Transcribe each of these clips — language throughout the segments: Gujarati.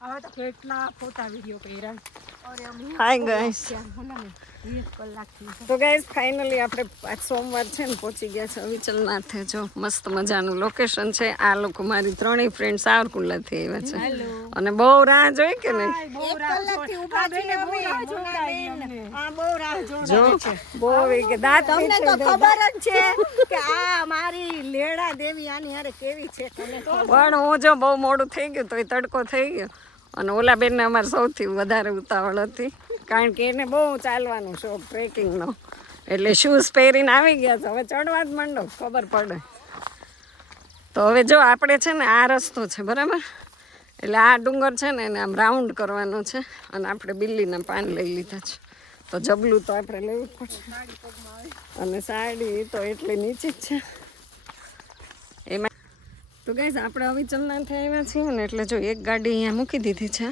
હવે તો કેટલા ફોટા વિડીયો કર્યા. Hi guys. તો ગાઈસ ફાઇનલી આપણે આજ સોમવાર છે ને પહોંચી ગયા છે અવિચલનાથે. જો મસ્ત મજાનું લોકેશન છે. આ લોકો મારી ત્રણેય ફ્રેન્ડ સાવરકુંડલાથી આવ્યા છે અને બહુ રાહ જોઈ કે નહીં? જો બહુ કે દાંત તમને તો ખબર જ છે કે આ મારી લેડા દેવી આની હારે કેવી છે. પણ હું જો બહુ મોડું થઈ ગયું તો એ તડકો થઈ ગયો અને ઓલા બેનને અમારે સૌથી વધારે ઉતાવળ હતી કારણ કે એને બહુ ચાલવાનો શોખ ટ્રેકિંગનો, એટલે શૂઝ પહેરીને આવી ગયા છે. હવે ચડવા જ માંડો ખબર પડે. તો હવે જો આપણે છે ને આ રસ્તો છે બરાબર, એટલે આ ડુંગર છે ને એને આમ રાઉન્ડ કરવાનો છે અને આપણે બિલ્લીના પાન લઈ લીધા છે. તો જબલું તો આપણે લેવું પડશે અને સાડી તો એટલી નીચે જ છે એમાં. તો ગાઈસ આપણે અવિચલનાથે આવ્યા છીએ ને એટલે જો એક ગાડી અહીંયા મૂકી દીધી છે.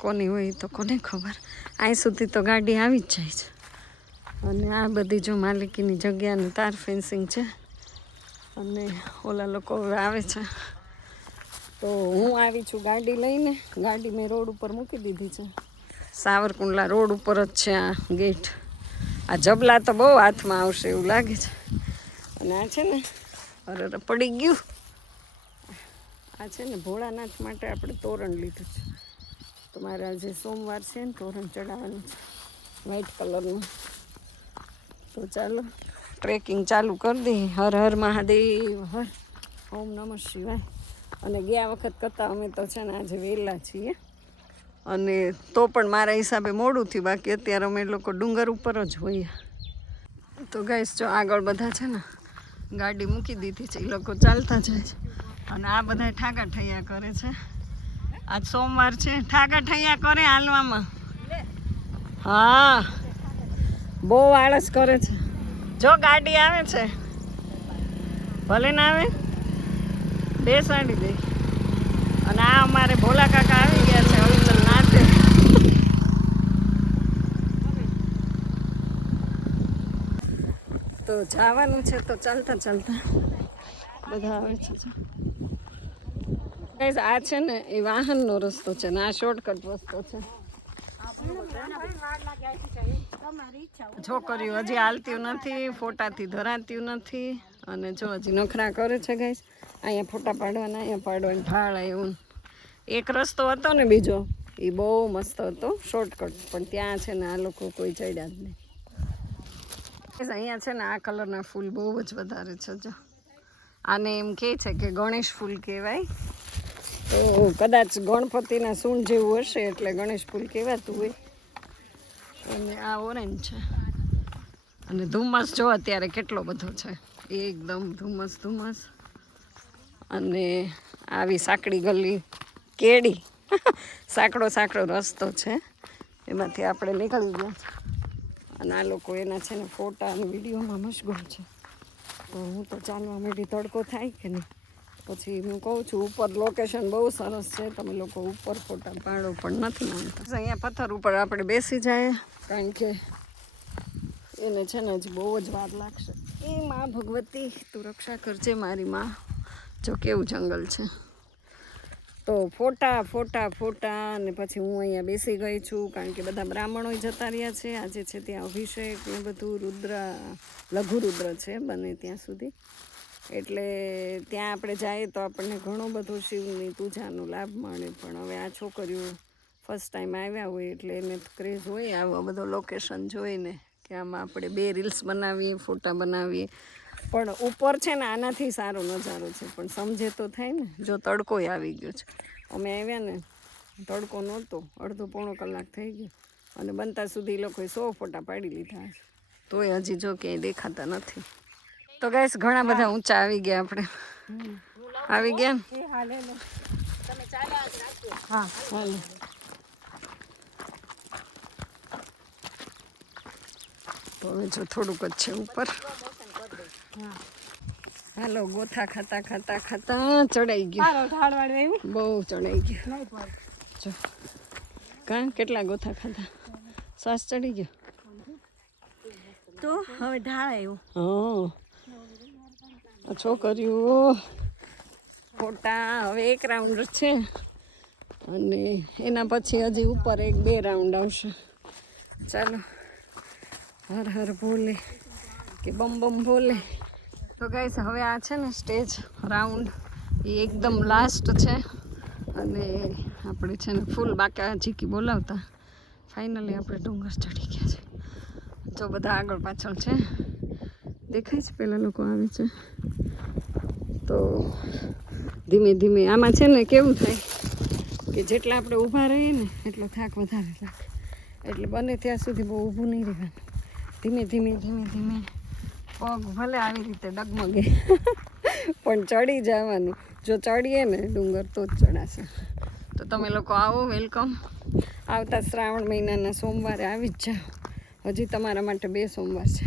કોની હોય તો કોને ખબર. અહીં સુધી તો ગાડી આવી જ જાય છે અને આ બધી જો માલિકીની જગ્યાની તાર ફેન્સિંગ છે અને ઓલા લોકો હવે આવે છે. તો હું આવી છું ગાડી લઈને. ગાડી મેં રોડ ઉપર મૂકી દીધી છે. સાવરકુંડલા રોડ ઉપર જ છે આ ગેટ. આ જબલા તો બહુ હાથમાં આવશે એવું લાગે છે. અને આ છે ને અરે પડી ગયું. આ છે ને ભોળાનાથ માટે આપણે તોરણ લીધું છે. તો મારે આજે સોમવાર છે ને તોરણ ચડાવવાનું છે વ્હાઈટ કલરનું. તો ચાલો ટ્રેકિંગ ચાલુ કરી દઈએ. હર હર મહાદેવ, હર ઓમ નમઃ શિવાય. અને ગયા વખત કરતાં અમે તો છે ને આજે વહેલા છીએ અને તો પણ મારા હિસાબે મોડું થયું. બાકી અત્યારે અમે લોકો ડુંગર ઉપર જ હોઈએ. તો ગાઈસ જો આગળ બધા છે ને ગાડી મૂકી દીધી છે, એ લોકો ચાલતા જાય છે અને આ બધા ઠાકા ઠૈયા કરે છે. આજ સોમવાર છે, ઠાકા ઠૈયા કરે હાલવામાં. હા બહુ આળસ કરે છે. જો ગાડી આવે છે, ભલે ના આવે બેસાડી દે. અને આ અમારે ભોલા કાકા આવી ગયા છે અવિચલનાથે. તો જવાનું છે તો ચાલતા ચાલતા બધા આવે છે. આ છે ને એ વાહનનો રસ્તો છે ને આ શોર્ટકટ રસ્તો છે. છોકરીઓ હજી હાલતી નથી, ફોટાથી ધરાતી નથી અને જો હજી નખરા કરે છે ગાઈસ. અહીંયા ફોટા પાડવાના, અહીંયા પાડવાની ભાળ એવું. એક રસ્તો હતો ને બીજો એ બહુ મસ્ત હતો શોર્ટકટ, પણ ત્યાં છે ને આ લોકો કોઈ ચડ્યા જ નહીં. અહીંયા છે ને આ કલરના ફૂલ બહુ જ વધારે છે. જો આને એમ કહે છે કે ગણેશ ફૂલ કહેવાય. તો કદાચ ગણપતિના સૂંઢ જેવું હશે એટલે ગણેશ ફૂલ કહેવાતું હોય. અને આ ઓરેન્જ છે અને ધુમ્મસ જો અત્યારે કેટલો બધો છે, એકદમ ધુમ્મસ ધુમ્મસ. અને આવી સાંકડી ગલી કેડી સાંકડો સાંકડો રસ્તો છે, એમાંથી આપણે નીકળી ગયા છે. અને આ લોકો એના છે ને ફોટા અને વિડીયોમાં મશગુલ છે. તો હું તો ચાલવા માંડી, તડકો થાય કે નહીં. પછી હું કહું છું ઉપર લોકેશન બહુ સરસ છે, તમે લોકો ઉપર ફોટા પાડો પણ નથી માનતા. અહીંયા પથ્થર ઉપર આપણે બેસી જાય કારણ કે એને છે ને હજી બહુ જ વાર લાગશે. એ માં ભગવતી તું રક્ષા કરજે મારી માં. જો કેવું જંગલ છે. તો ફોટા ફોટા ફોટા અને પછી હું અહીંયા બેસી ગઈ છું કારણ કે બધા બ્રાહ્મણો જતા રહ્યા છે. આજે છે ત્યાં અભિષેક ને બધું, રુદ્ર લઘુ રુદ્ર છે બને ત્યાં સુધી. એટલે ત્યાં આપણે જઈએ તો આપણને ઘણો બધો શિવની પૂજાનો લાભ મળે. પણ હવે આ છોકરીઓ ફર્સ્ટ ટાઈમ આવ્યા હોય એટલે એને ક્રેઝ હોય આવા બધો લોકેશન જોઈને કે આમાં આપણે 2 રીલ્સ બનાવીએ, ફોટા બનાવીએ. પણ ઉપર છે ને આનાથી સારો નજારો છે, પણ સમજે તો થાય ને. જો તડકોય આવી ગયો છે, અમે આવ્યા ને તડકો નહોતો, અડધો પોણો કલાક થઈ ગયો અને બનતા સુધી લોકોએ 100 ફોટા પાડી લીધા છે. તોય હજી જો ક્યાંય દેખાતા નથી. તો ગાઈસ ઘણા બધા ઊંચા આવી ગયા આપણે. આવી ગયા ને? હા હાલો. તો હવે જો થોડુંક જ છે ઉપર. હાલો ગોથા ખાતા ખાતા ખાતા ચડાઈ ગયું. બહુ ચડાઈ ગયું. જો કાં કેટલા ગોથા ખાધા, શ્વાસ ચડી ગયો. તો હવે ઢાળ આવ્યું. હા છોકરીઓ ફોટા હવે એક રાઉન્ડ છે અને એના પછી હજી ઉપર 1-2 રાઉન્ડ આવશે. ચાલો, હર હર ભોલે કે બમ બમ ભોલે. તો ગાઈસ હવે આ છે ને સ્ટેજ રાઉન્ડ એ એકદમ લાસ્ટ છે અને આપણે છે ને ફૂલ બાકા ઝીકી બોલાવતા ફાઇનલી આપણે ડુંગર ચડી ગયા છે. જો બધા આગળ પાછળ છે, દેખાય છે, પેલા લોકો આવે છે. તો ધીમે ધીમે આમાં છે ને કેવું થાય કે જેટલા આપણે ઊભા રહીએ ને એટલો થાક વધારે લાગે, એટલે બને ત્યાં સુધી બહુ ઊભું નહીં રહેવાનું. ધીમે ધીમે ધીમે ધીમે પગ ભલે આવી રીતે ડગમગે પણ ચડી જવાનું. જો ચડીએ ને ડુંગર તો જ ચડાશે. તો તમે લોકો આવો, વેલકમ. આવતા શ્રાવણ મહિનાના સોમવારે આવી જ જાઓ. હજી તમારા માટે 2 સોમવાર છે,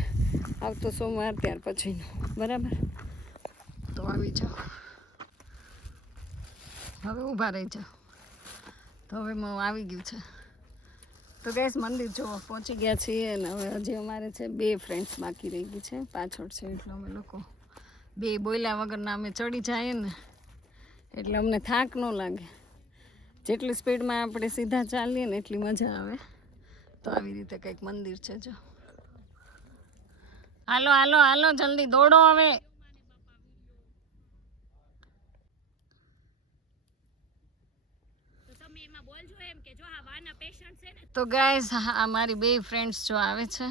આવતો સોમવાર ત્યાર પછીનો, બરાબર? તો આવી જાઓ. હવે ઊભા રહી જાઓ. તો હવે આવી ગયું છે. તો ગેસ મંદિર જો પહોંચી ગયા છીએ અને હવે હજી અમારે છે 2 ફ્રેન્ડ્સ બાકી રહી ગઈ છે, પાછળ છે. એટલે અમે લોકો 2 બોલ્યા વગરના અમે ચડી જઈએ ને એટલે અમને થાક ન લાગે. જેટલી સ્પીડમાં આપણે સીધા ચાલીએ ને એટલી મજા આવે. તો આવી રીતે કંઈક મંદિર છે જો. હાલો હાલો હાલો, જલ્દી દોડો હવે. તો ગાઈસ આ મારી 2 ફ્રેન્ડ્સ જો આવે છે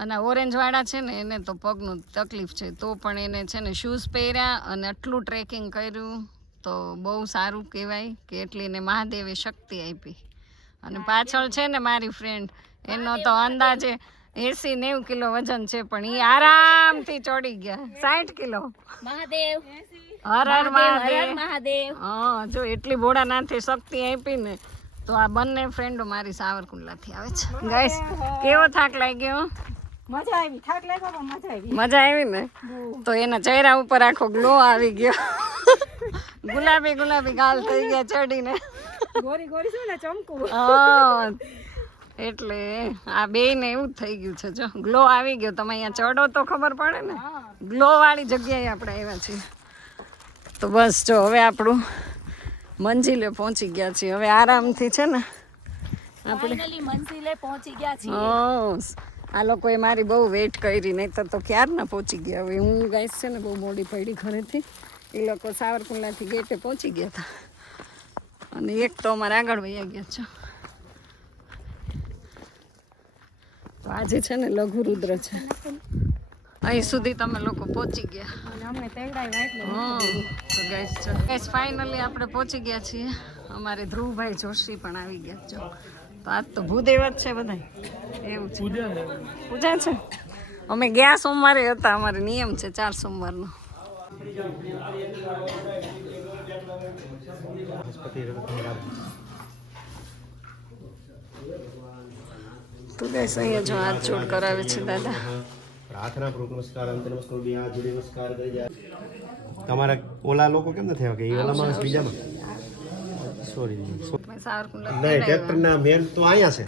અને ઓરેન્જવાળા છે ને એને તો પગનું તકલીફ છે, તો પણ એને છે ને શૂઝ પહેર્યા અને આટલું ટ્રેકિંગ કર્યું. તો બહુ સારું કહેવાય કે એટલી એને મહાદેવે શક્તિ આપી. અને પાછળ છે ને મારી ફ્રેન્ડ, એનો તો અંદાજે 80-90 કિલો વજન છે, પણ એ આરામથી ચડી ગયા 60 કિલો. મહાદેવ, હર હર મહાદેવ. મહાદેવ. હા, જો એટલી ભોળાનાથે શક્તિ આપી ને. તો આ બંને ફ્રેન્ડો મારી સાવરકુંડલાથી આવે છે. ગાઈસ કેવો થાક લાગ્યો? મજા આવી. થાક લાગ્યો પણ મજા આવી. મજા આવી ને? તો એના ચહેરા ઉપર આખો ગ્લો આવી ગયો. ગુલાબી ગુલાબી ગાલ થઈ ગયા ચડીને. ગોરી ગોરી છે ને ચમકું. હા, એટલે આ બેયને એવું જ થઈ ગયું છે. જો ગ્લો આવી ગયો. તમે અહીંયા ચડો તો ખબર પડે ને. ગ્લો વાળી જગ્યાએ આપણે આવ્યા છીએ. તો બસ જો હવે આપણું મંજિલે પહોંચી ગયા છીએ. હવે આરામથી છે ને આપણે મંજિલે પહોંચી ગયા છીએ. આ લોકોએ મારી બહુ વેઇટ કરી, નહીં તો ક્યારના પહોંચી ગયા. હવે હું ગાઈસ છે ને બહુ મોડી પડી ઘરેથી. એ લોકો સાવરકુંડલાથી ગેટે પહોંચી ગયા હતા અને એક તો અમારે આગળ વહી ગયા છે. તો આજે છે ને લઘુ રુદ્ર છે. અહીં સુધી તમે લોકો પહોંચી ગયા. તો ગાઈસ ફાઇનલી આપણે પહોંચી ગયા છીએ. અમારે ધ્રુવભાઈ જોશી પણ આવી ગયા છો. તો આજ તો ભૂદેવ જ છે બધા. એવું છે, પૂજા છે. અમે ગયા સોમવારે હતા. અમારે નિયમ છે 4 સોમવારનો. તો ગાઈસ અહીંયા જો હાથ જોડ કરાવે છે દાદા. પ્રાર્થના પૂર્વક નમસ્કાર, અંત નમસ્કાર, બે હાથ જોડી નમસ્કાર કરી જાય. તમારા ઓલા લોકો કેમ નથી આવ્યા? કે એ ઓલામાં બીજામાં? સોરી, નહીં, ટ્રેક્ટરના મેન તો અહીંયા છે,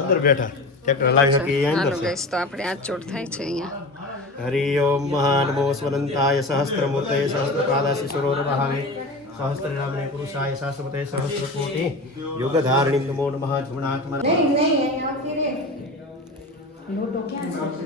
અંદર બેઠા. ટ્રેક્ટર લાવી શકે એ અંદર છે. તો આપણે હાથ જોડ થાય છે અહીંયા. હરિ ઓમ મહાનમો સ્વરંતાય સહસ્ત્રમૂર્તય સહસ્ત્રપાદાસી સરોરભાવે સહસ્ત્રનામને પુરુષાય શાસ્ત્રપતય સહસ્ત્રકોટિ યુગધારણિ નમો નમઃ. જમણાત્મા લોટો ક્યાં છે?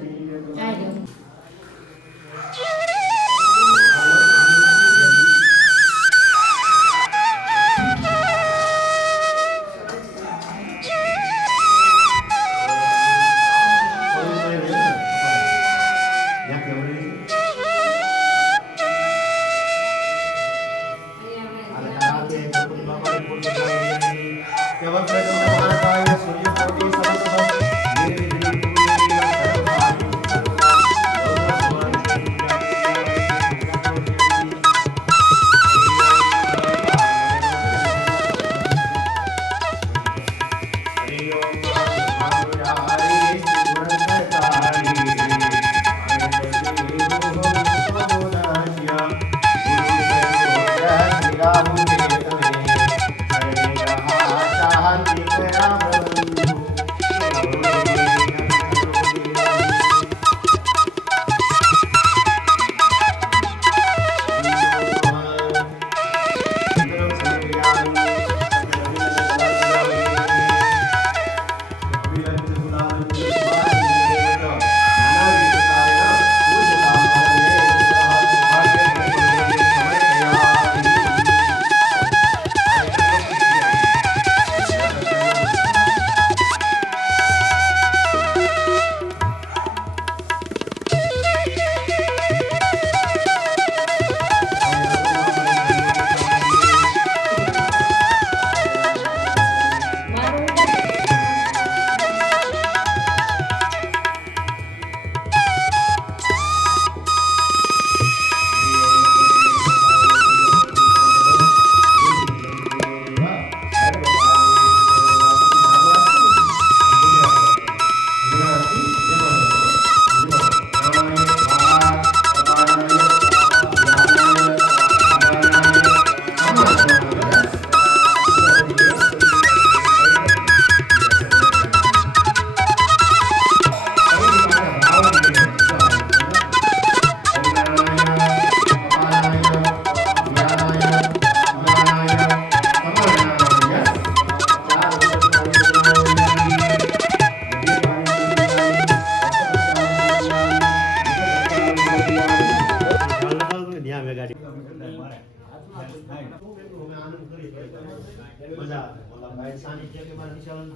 મજા આવે ઓલા ભાઈ સાનિધ્ય કે મારા નિશાન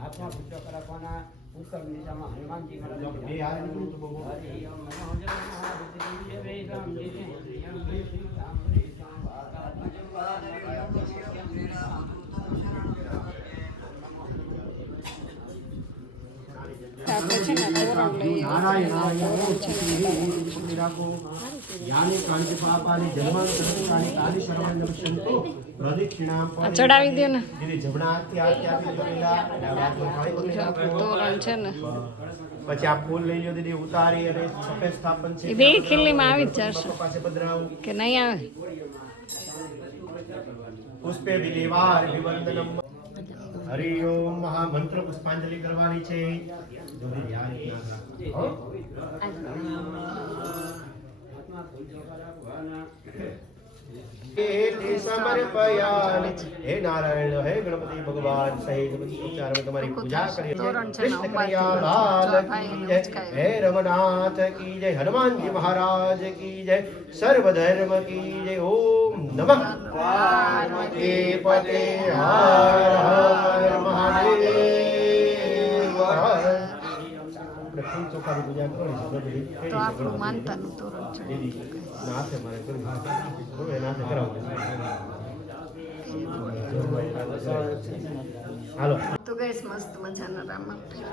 હાથમાં પૂજો રાખવાના ઉત્તર દિશામાં હનુમાનજી મહારાજ બે હારે નીકળું તો બહુ આપણે છે ને તોરણ લઈએ ચડાવી દે ને તોરણ છે ને પછી આ ફૂલ લઈ લ્યો દીદી ઉતારી અને સફેદ સ્થાપન છે એ બે ખીલ્લીમાં આવી જ જશે પાસે પધરાવું કે નહીં આવે પુષ્પે વિલેવાર વિવંદનમ હરિ ઓમ મહામંત્ર પુષ્પાંજલિ કરવાની છે જો દીદી આ રીતના હો हे समर्पयामि हे नारायण हे गणपति भगवान सहित उपचार में तुम्हारी पूजा करिए कृष्ण कन्हैया लाल की जय हे रमनाथ की जय हनुमान जी महाराज की जय सर्वधर्म की जय ओम नमः पार्वती पते हर हर महादेव प्रथम चौका की पूजा करो તો આપણું માનતાનું તોરણ છે નાથે મારે કરી હવે નાથે કરાવો હાલો તો ગઈસ મસ્ત મજાના રામાપીર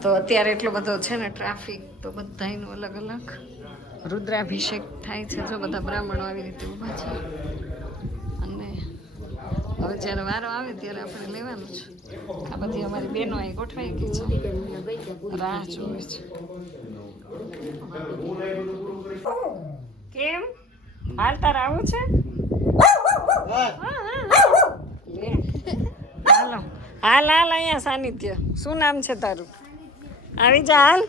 તો અત્યારે એટલો બધો છે ને ટ્રાફિક તો બધાયનું અલગ અલગ રુદ્રાભિષેક થાય છે જો બધા બ્રાહ્મણો આવી રીતે ઊભા છે અને હવે જ્યારે વારો આવે ત્યારે આપણે લેવાનું છે આ બધી અમારી બહેનો અહીં ગોઠવાઈ ગઈ છે રાહ જોવે છે કેમ હાલ તાર આવું છે હાલો હાલ હાલ અહીંયા સાનિધ્ય શું નામ છે તારું આવી જા હાલ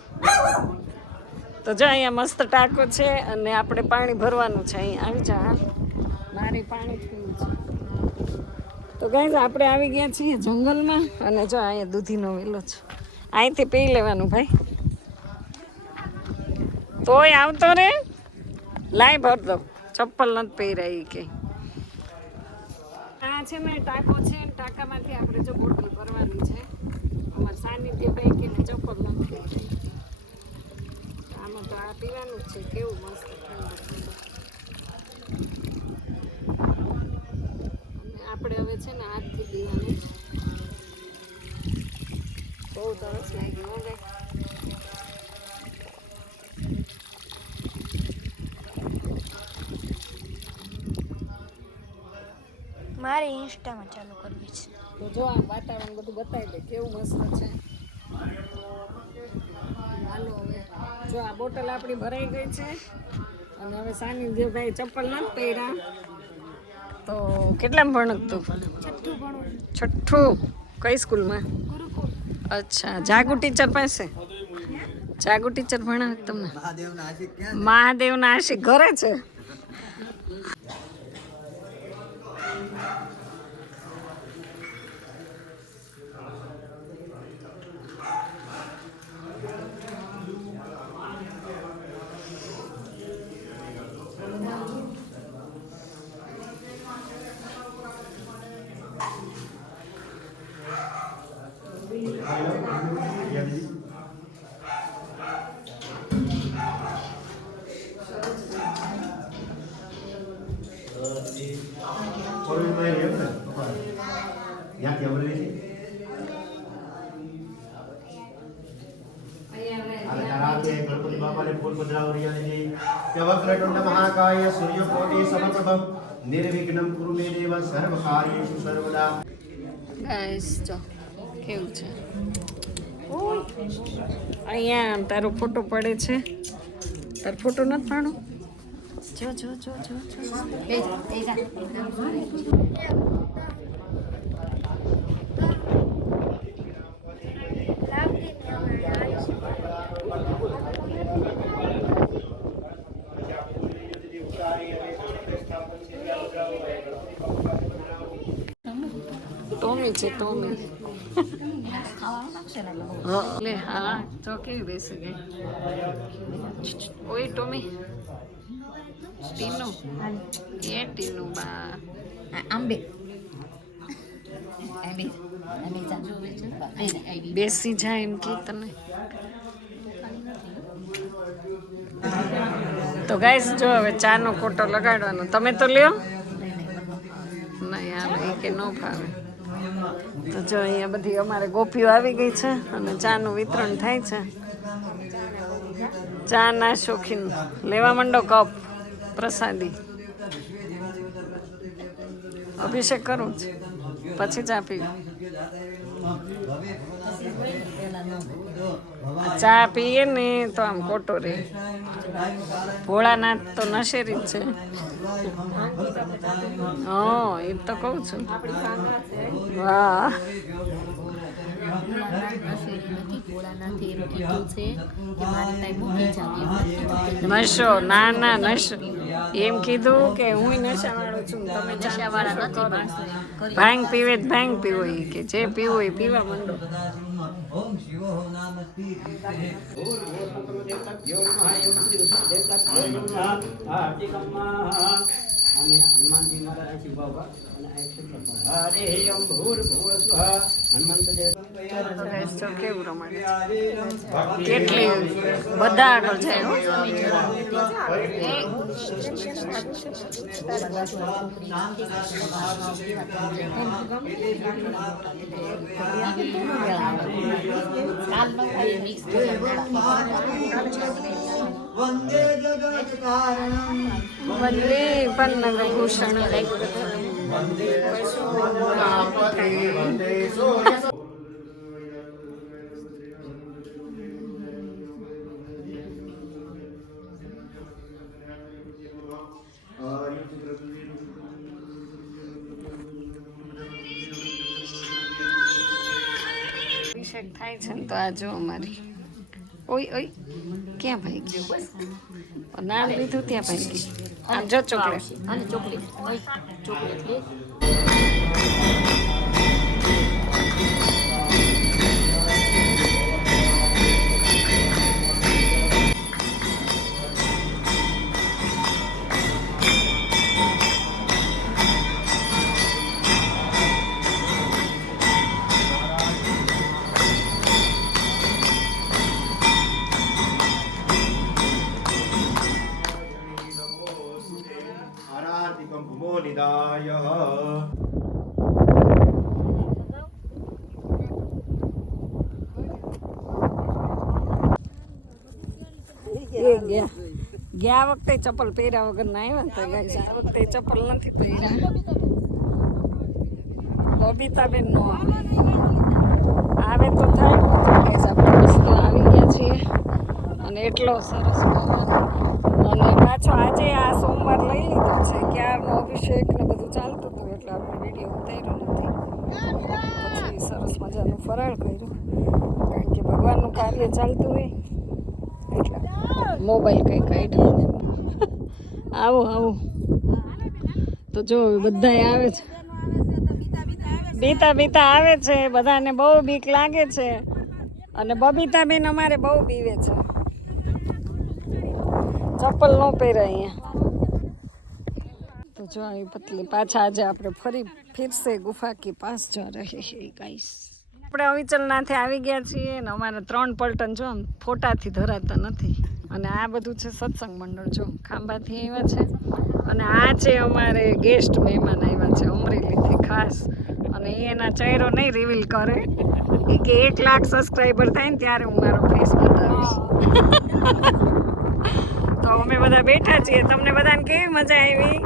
તો જો અહીંયા મસ્ત ટાંકો છે અને આપણે પાણી ભરવાનું છે અહીંયા આવી જા હાલ મારે પાણી પીવું છે તો ગાઈઝ આપણે આવી ગયા છીએ જંગલમાં અને જો અહીંયા દૂધીનો વેલો છે અહીંથી પી લેવાનું ભાઈ તોય આવતો રે લાઈ ભર દો ચપ્પલ નથી પહેરાઈ કે આ છે ને ટાંકો છે ટાંકામાંથી આપણે જો બોટલ ભરવાની છે અમારે સાનિધ્ય પૈકીને ચપ્પલ નથી પહેરાઈ આમાં તો આ પીવાનું જ છે કેવું મસ્ત આપણે હવે છે ને હાથથી પીવાનું બહુ તરસ લાગી હો ભાઈ મારે ઇન્સ્ટામાં ચાલુ કરવી છે તો જો આમ વાતાવરણ બધું બતાવી દે કેવું મસ્ત છે હાલો હવે જો આ બોટલ આપણી ભરાઈ ગઈ છે અને હવે સાનિધ્ય ભાઈ ચપ્પલ નથી પહેર્યા તો કેટલામાં ભણતું છઠ્ઠું કઈ સ્કૂલમાં અચ્છા જાગુ ટીચર પાસે જાગુ ટીચર ભણાવે તમને મહાદેવના આશિક ઘરે છે गणपति बाबा ने फूल पधराव वक्रतुंड महाकाय सूर्यकोटि समप्रभं निर्विघ्नं कुरु मे देव सर्वकार्येषु सर्वदा ગાઈસ જો કેવું છે અહીંયા તારો ફોટો પડે છે તારો ફોટો નથી પાડો જો જો જો જો ટોમી છે ટોમી લે હા તો કેવી બેસી ગઈ ઓય ટોમી ટીનું એ ટીનું બા આંબે બેસી જાય એમ કે તને તો ગાઈસ જો હવે ચાનો કોટો લગાડવાનો તમે તો લ્યો નહીં હાલ એ કે ન ફાવે તો જો અહીંયા બધી અમારે ગોપીઓ આવી ગઈ છે અને ચાનું વિતરણ થાય છે ચા ના શોખીન લેવા માંડો કપ પ્રસાદી અભિષેક કરું છે પછી ચા પીવું ચા પીએ ને તો આમ કોટો રે ભોળાનાથ તો નશેરી જ છે હા એ તો કહું છું વાહ નશો ના ના નશો એમ કીધું કે હું નશાવાળો છું તમે નશાવાળા નથી ભાંગ પીવે જ ભાંગ પીવો એ કે જે પીવો એ પીવા માંડો અને હનુમાનજી મહારાજ શિવબાબા અને હરે ઓમ ભૂર્ભુવ સ્વાહા હનુમંત દેવ કેવું રમાડે કેટલી બધા આગળ જાય વંદે જગત કારણમ વંદે પન્નગભૂષણ વંદે પશુપતિ વંદે સૂર્ય અભિષેક થાય છે ને તો આ જો અમારી ઓય ઓય ક્યાં ભાઈ ગયું નામ લીધું ત્યાં ભાઈ ગયું આમ જો ચોકલેટ આરાધિકં ભૂમોનિદાય ગયા વખતે ચપ્પલ પહેર્યા વગર ના આવ્યા તો ગાઈસ આ વખતે ચપ્પલ નથી પહેર્યા બબીતાબેન નો આવે તો થાય ગાઈસ આપણે મસ્ત આવી ગયા છીએ અને એટલો સરસ અને પાછો આજે આ સોમવાર લઈ લીધો છે ક્યારનો અભિષેક ને બધું ચાલતું હતું એટલે આપણે વિડીયો ઉતાર્યો નથી પછી સરસ મજાનું ફરાળ કર્યું કારણ કે ભગવાનનું કાર્ય ચાલતું હોય એટલે મોબાઈલ કંઈ કાઢ્યો આવો આવો તો જો બધાય આવે છે બીતા આવે છે બધાને બહુ બીક લાગે છે અને બબીતાબેન અમારે બહુ બીવે છે ચપ્પલ ન પહેરે અહીંયા તો જો આવી પતલી પાછા આજે આપણે ફિર સે ગુફા કે પાસ જા રહે હે ગાઈસ આપણે અવિચલનાથે આવી ગયા છીએ ને અમારે 3 પલટન જો ફોટાથી ધરાતા નથી અને આ બધું છે સત્સંગ મંડળ જો ખાંભાથી આવ્યા છે અને આ છે અમારે ગેસ્ટ મહેમાન આવ્યા છે અમરેલીથી ખાસ અને એના ચહેરો નહીં રિવીલ કરે એ કે 1 લાખ સબસ્ક્રાઈબર થાય ને ત્યારે હું મારો ફેસ બતાવીશ તો અમે બધા બેઠા છીએ તમને બધાને કેવી મજા આવી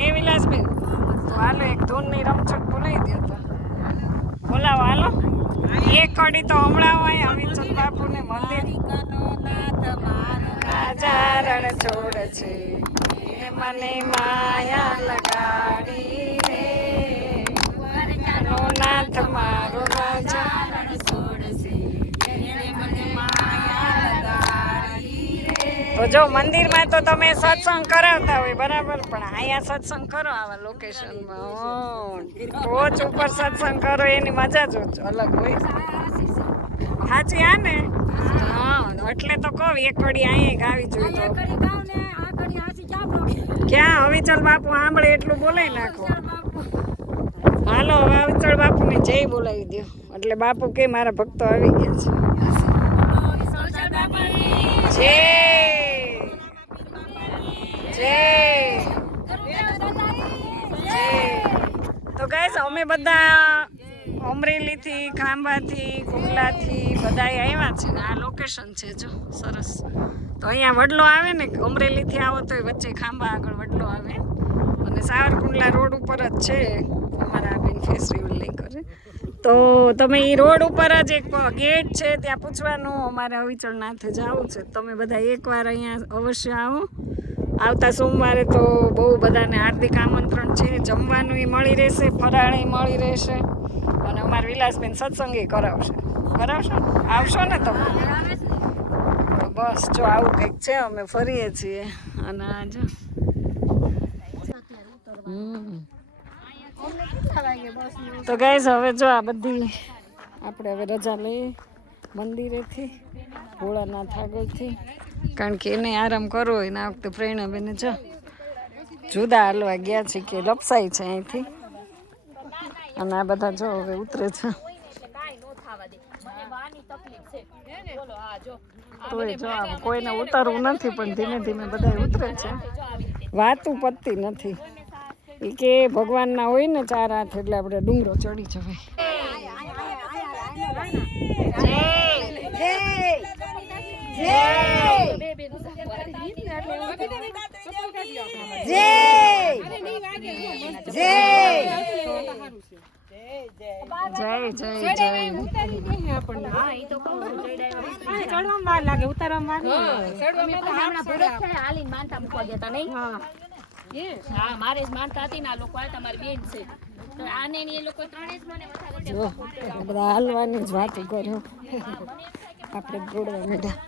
એ વિલાસબેન તો હાલો એક ધૂનની રમછટ બોલાવી દો તો બોલાવો હાલો એક કડી તો હમણાં હોય અવિચલ બાપુને મંદિર રાજા રણ છોડ છે એ મને માયા લગાડી રે નાથ મારો રાજા રણ છોડ છે એને મને માયા લગાડી રે તો તો જો મંદિરમાં તો તમે સત્સંગ કરાવતા હોય બરાબર, પણ અહીંયા સત્સંગ કરો આવા લોકેશનમાં, ટોચ ઉપર સત્સંગ કરો એની મજા જ અલગ હોય. સાચી આ ને? હા, એટલે તો કહું એક ઘડી અહીંયા ગાવી જોઈએ. ક્યાં હવિચલ બાપુ સાંભળે એટલું બોલાય નાખો. હાલો હવે હવિચલ બાપુને જય બોલાવી દો, એટલે બાપુ કે મારા ભક્તો આવી ગયા છે. જય તો ગાઈસ અમે બધા અમરેલીથી, ખાંભાથી, કુંડલાથી બધા આવ્યા છે ને આ લોકેશન છે જો સરસ. તો અહીંયા વડલો આવે ને, અમરેલીથી આવો તો વચ્ચે ખાંભા આગળ વડલો આવે અને સાવરકુંડલા રોડ ઉપર જ છે અમારા બેન ફેસ્ટિવલ નહીં કરે. તો તમે એ રોડ ઉપર જ એક ગેટ છે ત્યાં પૂછવાનું અમારે હવિચળનાથે જવું છે. તમે બધા એકવાર અહીંયા અવશ્ય આવો. આવતા સોમવારે તો બહુ બધાને હાર્દિક આમંત્રણ છે. જમવાનું મળી રહેશે, ફરાળી મળી રહેશે અને અમારા વિલાસબેન સત્સંગે કરાવશે. આવશો ને તમે? તો બસ જો આવું કંઈક છે, અમે ફરીએ છીએ. અને જો તો ગાઈસ હવે જો આ બધી આપણે હવે રજા લઈએ મંદિરેથી, ભોળાનાથ આગળથી, કારણ કે એને આરામ કરવો હોય ને આ વખતે પ્રેરણાબેને જો જુદા હાલવા ગયા છે કે લપસાઈ છે અહીંથી. અને આ બધા જો હવે ઉતરે છે. તોય જો કોઈને ઉતરવું નથી પણ ધીમે ધીમે બધા ઉતરે છે. વાતું પતતી નથી. એ કે ભગવાનના હોય ને ચાર હાથ એટલે આપણે ડુંગરો ચડી જવાય. મારે જ માનતા હતી ને આ લોકો તમારી બેન છે તો આને એ લોકો ત્રણે જ મને બધા હાલવાની જ વાતો કર્યો, આપણે દોડવા માંડ્યા.